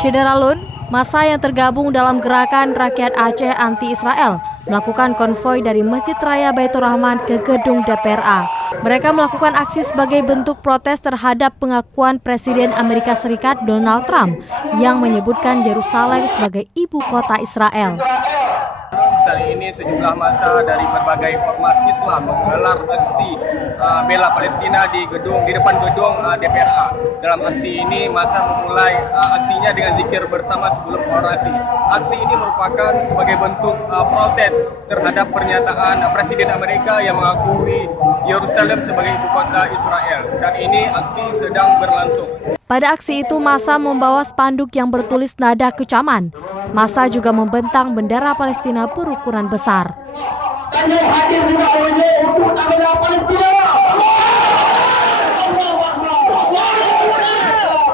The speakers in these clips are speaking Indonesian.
Syederalun, massa yang tergabung dalam gerakan rakyat Aceh anti-Israel, melakukan konvoi dari Masjid Raya Baitur Rahman ke gedung DPRA. Mereka melakukan aksi sebagai bentuk protes terhadap pengakuan Presiden Amerika Serikat Donald Trump yang menyebutkan Yerusalem sebagai ibu kota Israel. Saat ini sejumlah massa dari berbagai ormas Islam menggelar aksi bela Palestina di depan gedung DPRA. Dalam aksi ini massa memulai aksinya dengan zikir bersama sebelum orasi. Aksi ini merupakan sebagai bentuk protes terhadap pernyataan Presiden Amerika yang mengakui Yerusalem sebagai ibu kota Israel. Saat ini aksi sedang berlangsung. Pada aksi itu, massa membawa spanduk yang bertulis nada kecaman. Massa juga membentang bendera Palestina berukuran besar. Kami hadir di bawahnya untuk membela Palestina.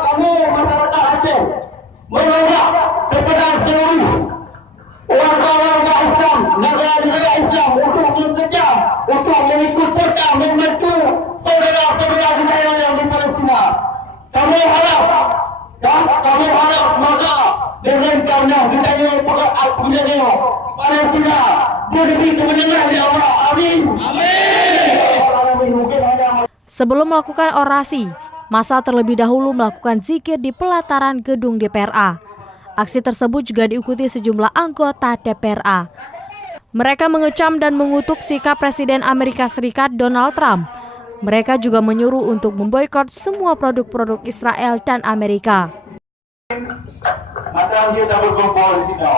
Kami masyarakat Aceh mengajak kepada seluruh warga-warga Islam, negara-negara Islam untuk bekerja, untuk mengikut serta membantu saudara-saudara kita yang di Palestina. Kami harap semoga dengan karena kita yang menjadi Palestina berdiri kemenangan ya Allah. Amin. Sebelum melakukan orasi, massa terlebih dahulu melakukan zikir di pelataran gedung DPRA. Aksi tersebut juga diikuti sejumlah anggota DPRA. Mereka mengecam dan mengutuk sikap Presiden Amerika Serikat Donald Trump. Mereka juga menyuruh untuk memboikot semua produk-produk Israel dan Amerika. Maka kita berkumpul di sini.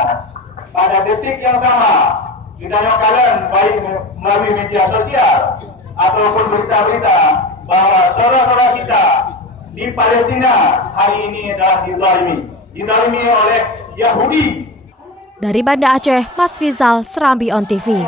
Pada detik yang sama, kita kalian baik melalui media sosial ataupun berita-berita bahwa saudara-saudara kita di Palestina hari ini adalah dizalimi oleh Yahudi. Dari Banda Aceh, Mas Rizal, Serambi On TV.